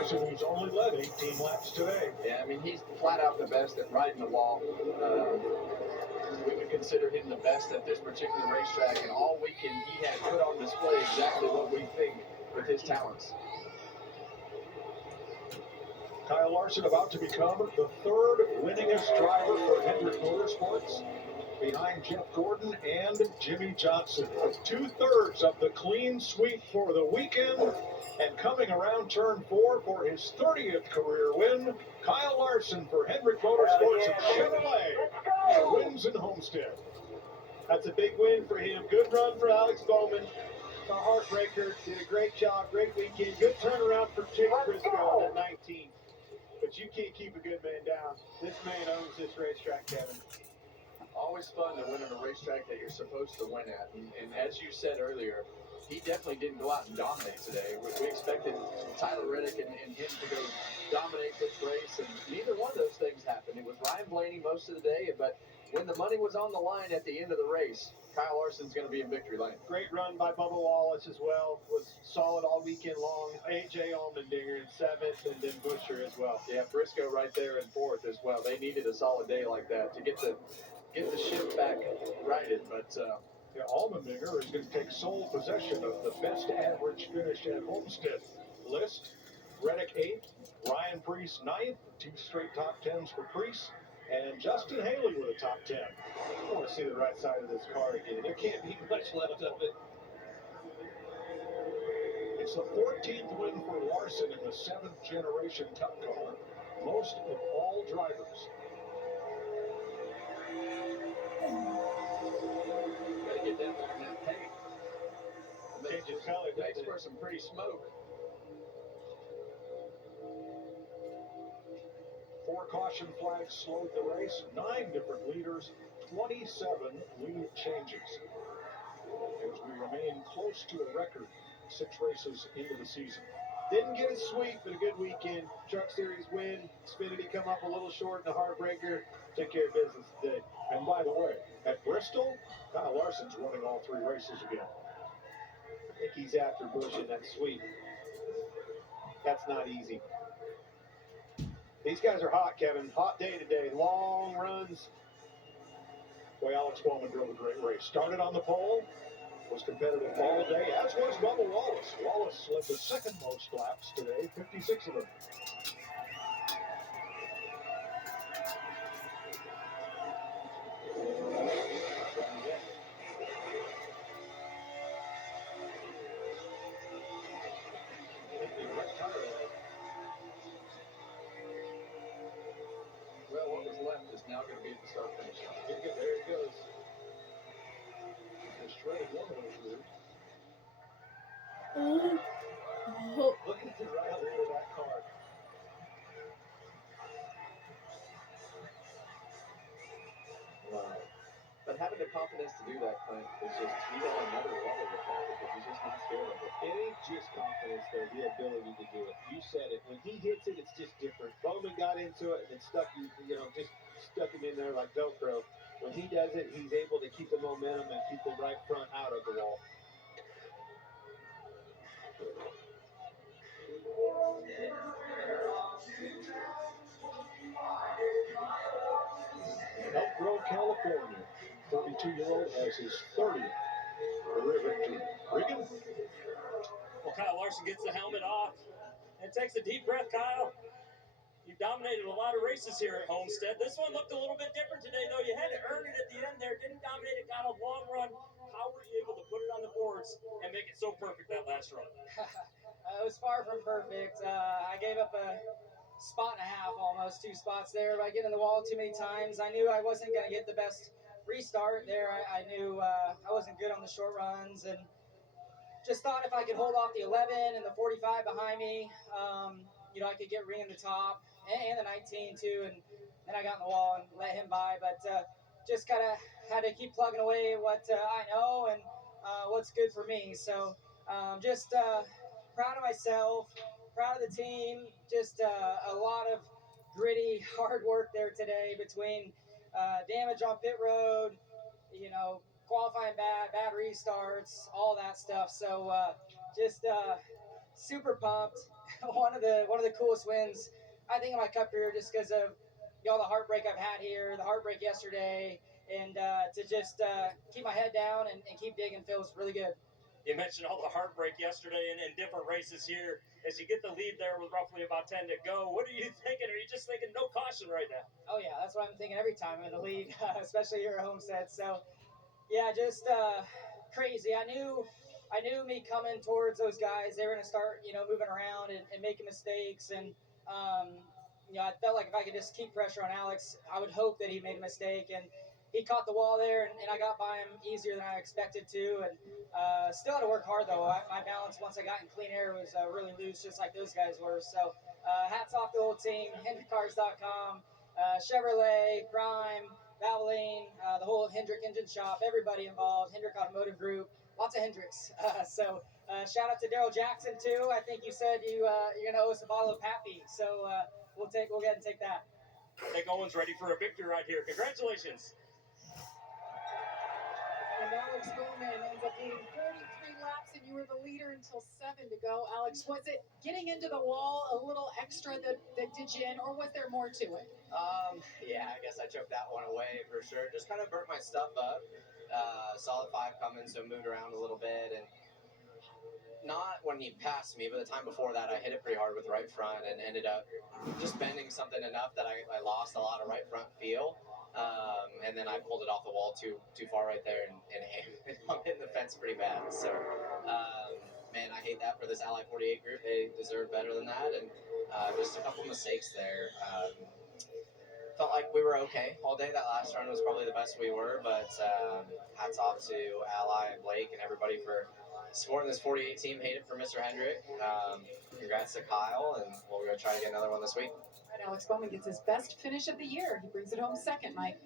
Larson, who's only led 18 laps today. Yeah, I mean, he's flat out the best at riding the wall. We would consider him the best at this particular racetrack, and all weekend he had put on display exactly what we think with his talents. Kyle Larson about to become the third winningest driver for Hendrick Motorsports, behind Jeff Gordon and Jimmy Johnson. 2/3 of the clean sweep for the weekend, and coming around turn 4 for his 30th career win, Kyle Larson for Hendrick Motorsports and Chevrolet wins in Homestead. That's a big win for him. Good run for Alex Bowman. The heartbreaker did a great job, great weekend. Good turnaround for Jake Briscoe on that 19. But you can't keep a good man down. This man owns this racetrack, Kevin. Always fun to win at a racetrack that you're supposed to win at. And as you said earlier, he definitely didn't go out and dominate today. We expected Tyler Reddick and him to go dominate this race, and neither one of those things happened. It was Ryan Blaney most of the day, but when the money was on the line at the end of the race, Kyle Larson's going to be in victory lane. Great run by Bubba Wallace as well. Was solid all weekend long. A.J. Allmendinger in 7th, and then Buescher as well. Yeah, Briscoe right there in 4th as well. They needed a solid day like that to get the ship back righted, but Allmendinger is going to take sole possession of the best average finish at Homestead list. Reddick 8th, Ryan Preece 9th, 2 straight top 10s for Preece, and Justin Haley with a top 10. I want to see the right side of this car again. There can't be much left of it. It's the 14th win for Larson in the 7th generation Cup car, most of all drivers. Gotta get down there in that paint. Changes color. Makes for some pretty smoke. 4 caution flags slowed the race, 9 different leaders, 27 lead changes. As we remain close to a record 6 races into the season. Didn't get a sweep, but a good weekend. Truck Series win. Xfinity come up a little short in the heartbreaker. Took care of business today. And by the way, at Bristol, Kyle Larson's running all 3 races again. I think he's after Busch in that sweep. That's not easy. These guys are hot, Kevin. Hot day today. Long runs. Boy, Alex Bowman drove a great race. Started on the pole, was competitive all day, as was Bubba Wallace. Wallace led the second most laps today, 56 of them. Well, what was left is now going to be at the start finish line. There it goes. The shredded woman over there. Look at the right rear of that car. Wow. But having the confidence to do that, Clint, is just, he's on another level with that because he's just not scared of it. It ain't just confidence, though, the ability to do it. You said it. When he hits it, it's just different. Bowman got into it and it stuck just stuck him in there like Velcro. When he does it, he's able to keep the momentum and keep the right front out of the wall. Elk Grove, California, 32-year-old has his 30th career victory. Regan? Well, Kyle Larson gets the helmet off and takes a deep breath. Kyle, you dominated a lot of races here at Homestead. This one looked a little bit different today, though. You had to earn it at the end there. Didn't dominate it, got a long run. How were you able to put it on the boards and make it so perfect that last run? It was far from perfect. I gave up a spot and a half, almost 2 spots there by getting in the wall too many times. I knew I wasn't going to get the best restart there. I knew I wasn't good on the short runs, and just thought if I could hold off the 11 and the 45 behind me, I could get ring in the top and the 19 too, and then I got in the wall and let him by. But just kind of had to keep plugging away what I know and what's good for me. So just proud of myself, proud of the team. Just a lot of gritty, hard work there today between damage on pit road, qualifying bad restarts, all that stuff. So just super pumped. one of the coolest wins I think in my Cup career, just because of all the heartbreak I've had here, the heartbreak yesterday, and to just keep my head down and keep digging feels really good. You mentioned all the heartbreak yesterday in different races here. As you get the lead there with roughly about 10 to go, what are you thinking? Are you just thinking no caution right now? Oh yeah, that's what I'm thinking every time I'm in the lead, especially here at Homestead. So yeah, just crazy. I knew me coming towards those guys, they were going to start, moving around and making mistakes. And, I felt like if I could just keep pressure on Alex, I would hope that he made a mistake. And he caught the wall there, and I got by him easier than I expected to. And still had to work hard, though. My balance, once I got in clean air, was really loose, just like those guys were. So hats off to the whole team, HendrickCars.com, Chevrolet, Prime, Valvoline, the whole Hendrick engine shop, everybody involved, Hendrick Automotive Group, lots of Hendricks. Shout out to Daryl Jackson too. I think you said you're gonna owe us a bottle of Pappy, so we'll go ahead and take that. I think Owen's ready for a victory right here. Congratulations. And Alex Bowman ends up leading 43 laps, and you were the leader until 7 to go. Alex, was it getting into the wall a little extra that did you in, or was there more to it? Yeah, I guess I took that one away for sure. Just kind of burnt my stuff up. Saw the 5 coming, so moved around a little bit. And not when he passed me, but the time before that, I hit it pretty hard with right front and ended up just bending something enough that I lost a lot of right front feel. And then I pulled it off the wall too far right there and I'm hitting the fence pretty bad. So, man, I hate that for this Ally 48 group. They deserve better than that. And just a couple mistakes there. Felt like we were okay all day. That last run was probably the best we were, but hats off to Ally and Blake and everybody for supporting this 48 team. Hate it for Mr. Hendrick. Congrats to Kyle, and we're going to try to get another one this week. Right, Alex Bowman gets his best finish of the year. He brings it home second, Mike.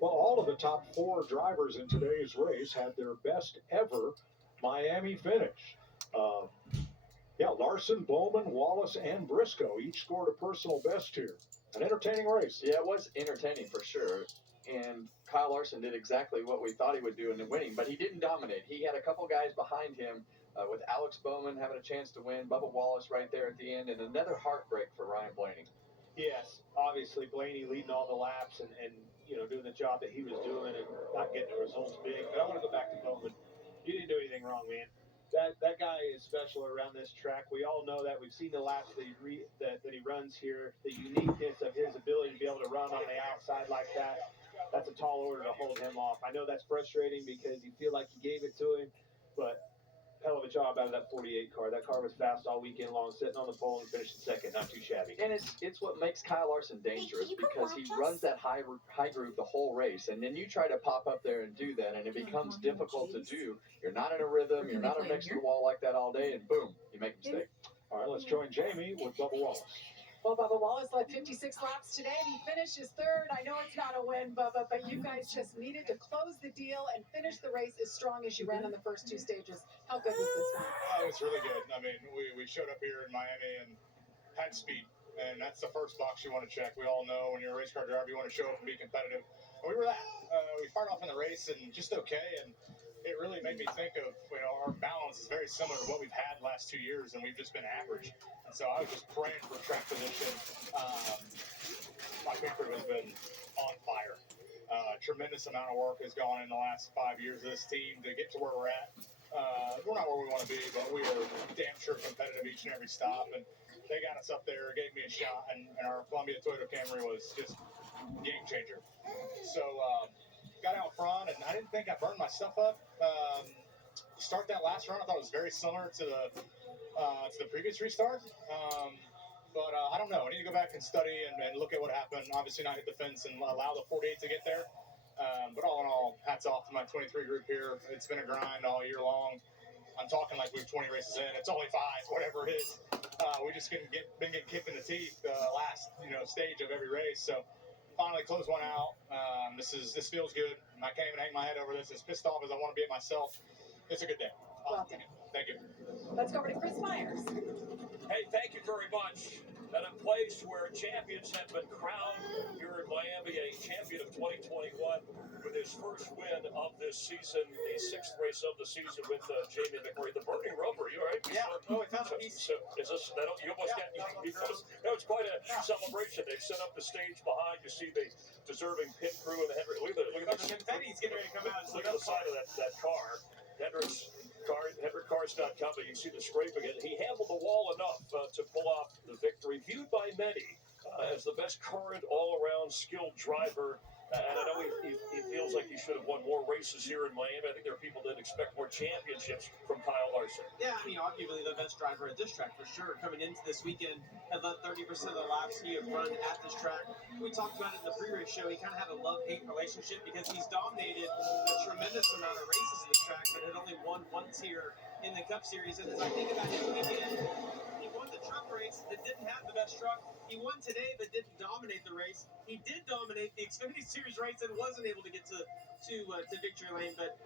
Well, all of the top 4 drivers in today's race had their best ever Miami finish. Larson, Bowman, Wallace, and Briscoe each scored a personal best here. An entertaining race. Yeah, it was entertaining for sure. And Kyle Larson did exactly what we thought he would do in the winning, but he didn't dominate. He had a couple guys behind him with Alex Bowman having a chance to win, Bubba Wallace right there at the end, and another heartbreak for Ryan Blaney. Yes, obviously Blaney leading all the laps and doing the job that he was doing and not getting the results big. But I want to go back to Bowman. You didn't do anything wrong, man. That guy is special around this track. We all know that. We've seen the laps that he runs here, the uniqueness of his ability to be able to run on the outside like that. That's a tall order to hold him off. I know that's frustrating because you feel like you gave it to him, but hell of a job out of that 48 car. That car was fast all weekend long, sitting on the pole and finishing second. Not too shabby. And it's what makes Kyle Larson dangerous because he runs that high group the whole race, and then you try to pop up there and do that, and it becomes difficult to do. You're not in a rhythm. You're not next to the wall like that all day, and boom, you make a mistake. All right, let's join Jamie with Bubba Wallace. Well, Bubba Wallace led 56 laps today, and he finished his third. I know it's not a win, Bubba, but you guys just needed to close the deal and finish the race as strong as you ran on the first 2 stages. How good was this one? It was really good. I mean, we showed up here in Miami and had speed, and that's the first box you want to check. We all know when you're a race car driver, you want to show up and be competitive. And we were that. We fired off in the race and just okay, and it really made me think of, our balance is very similar to what we've had the last 2 years, and we've just been average. And so I was just praying for track position. My pit crew has been on fire. Tremendous amount of work has gone in the last 5 years of this team to get to where we're at. We're not where we want to be, but we are damn sure competitive each and every stop. And they got us up there, gave me a shot, and our Columbia Toyota Camry was just game changer. So got out front, and I didn't think I burned my stuff up. Start that last run, I thought it was very similar to the previous restart. But I don't know. I need to go back and study and look at what happened. Obviously not hit the fence and allow the 48 to get there. But all in all, hats off to my 23 group here. It's been a grind all year long. I'm talking like we're 20 races in. It's only 5, whatever it is. We just been getting kicked in the teeth last stage of every race. So finally close one out. This feels good. I can't even hang my head over this. As pissed off as I want to be at myself, it's a good day. Well done. Thank you. Let's go over to Chris Myers. Hey, thank you very much. And a place where champions have been crowned here in Miami, a champion of 2021 with his first win of this season, the sixth race of the season with Jamie McMurray. The burning rubber, you all right? Yeah. Oh, we found a piece. So is this, you almost got, that was quite a celebration. They've set up the stage behind. You see the deserving pit crew and the Henry. Look at The confetti's getting ready to come out. Look at the side of that car. HendricksCars.com, but you see the scraping it. He handled the wall enough to pull off the victory, viewed by many as the best current all-around skilled driver. And I know he feels like he should have won more races here in Miami. I think there are people that expect more championships from Kyle Larson. Yeah, I mean, arguably the best driver at this track for sure. Coming into this weekend, had led 30% of the laps he had run at this track. We talked about it in the pre-race show. He kind of had a love-hate relationship because he's dominated a tremendous amount of races in this track, but had only won once here in the Cup Series. And as I think about his weekend, he won the truck race that didn't have the best truck. He won today but didn't dominate the race. He did dominate the Xfinity Series race and wasn't able to get to victory lane, but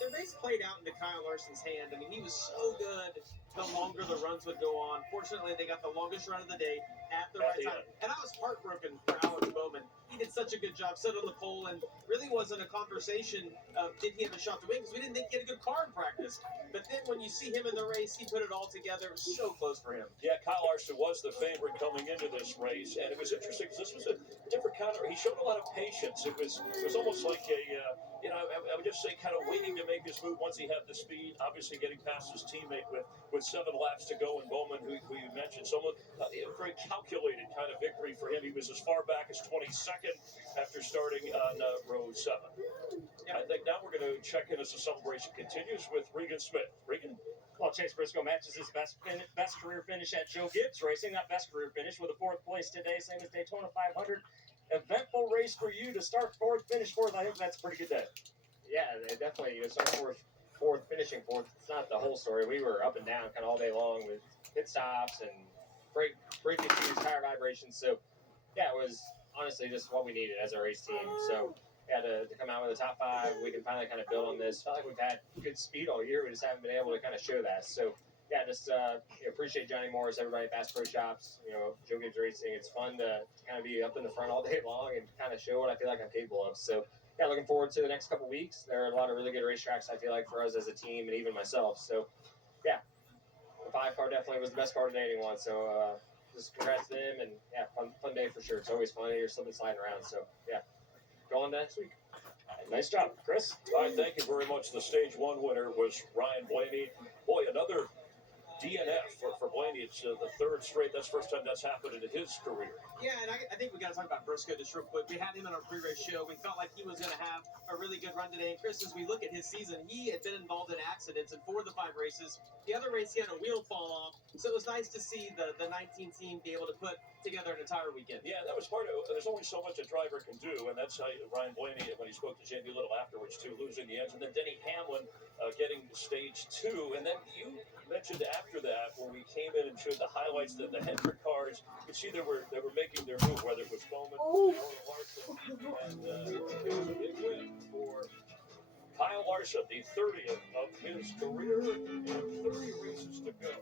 the race played out into Kyle Larson's hand. I mean, he was so good the longer the runs would go on. Fortunately, they got the longest run of the day at the right time. And I was heartbroken for Alex Bowman. He did such a good job, set on the pole, and really wasn't a conversation of did he have a shot to win, because we didn't think he had a good car in practice. But then when you see him in the race, he put it all together. It was so close for him. Yeah, Kyle Larson was the favorite coming into this race, and it was interesting because this was a different kind of. He showed a lot of patience. It was almost like a I would just say kind of waiting to make his move once he had the speed. Obviously, getting past his teammate with 7 laps to go, and Bowman, who you mentioned, someone a very calculated kind of victory for him. He was as far back as 22nd after starting on row 7. I think now we're going to check in as the celebration continues with Regan Smith. Regan? Well, Chase Briscoe matches his best career finish at Joe Gibbs Racing. That best career finish with a 4th place today, same as Daytona 500. Eventful race for you to start 4th, finish 4th. I think that's a pretty good day. Yeah, definitely. Start 4th, finishing 4th. It's not the whole story. We were up and down kind of all day long with pit stops and brake issues, tire vibrations. So, yeah, it was honestly just what we needed as a race team. So, yeah, to come out with a top 5, we can finally kind of build on this. Felt like we've had good speed all year. We just haven't been able to kind of show that. So, yeah, just appreciate Johnny Morris, everybody at Bass Pro Shops, Joe Gibbs Racing. It's fun to kind of be up in the front all day long and kind of show what I feel like I'm capable of. So, yeah, looking forward to the next couple weeks. There are a lot of really good racetracks, I feel like, for us as a team and even myself. So, yeah, the 5 car definitely was the best car today anyone. So, just congrats to them, and, yeah, fun day for sure. It's always fun. You're slipping sliding around. So, yeah, go on to next week. Nice job, Chris. All right, thank you very much. The Stage 1 winner was Ryan Blaney. Boy, another DNF for Blaney. It's the 3rd straight. That's the first time that's happened in his career. Yeah, and I think we got to talk about Briscoe just real quick. We had him in our pre-race show. We felt like he was going to have a really good run today. And Chris, as we look at his season, he had been involved in accidents in 4 of the 5 races. The other race, he had a wheel fall off. So it was nice to see the 19 team be able to put together an entire weekend. Yeah, that was part of it. There's only so much a driver can do, and that's how Ryan Blaney, when he spoke to Jamie Little afterwards, too, losing the engine. Then Denny Hamlin getting to Stage 2. And then you mentioned after that, when we came in and showed the highlights, that the Hendrick cars, you could see they were making their move, whether it was Bowman or Larson. And it was a big win for Kyle Larson, the 30th of his career, and 30 races to go.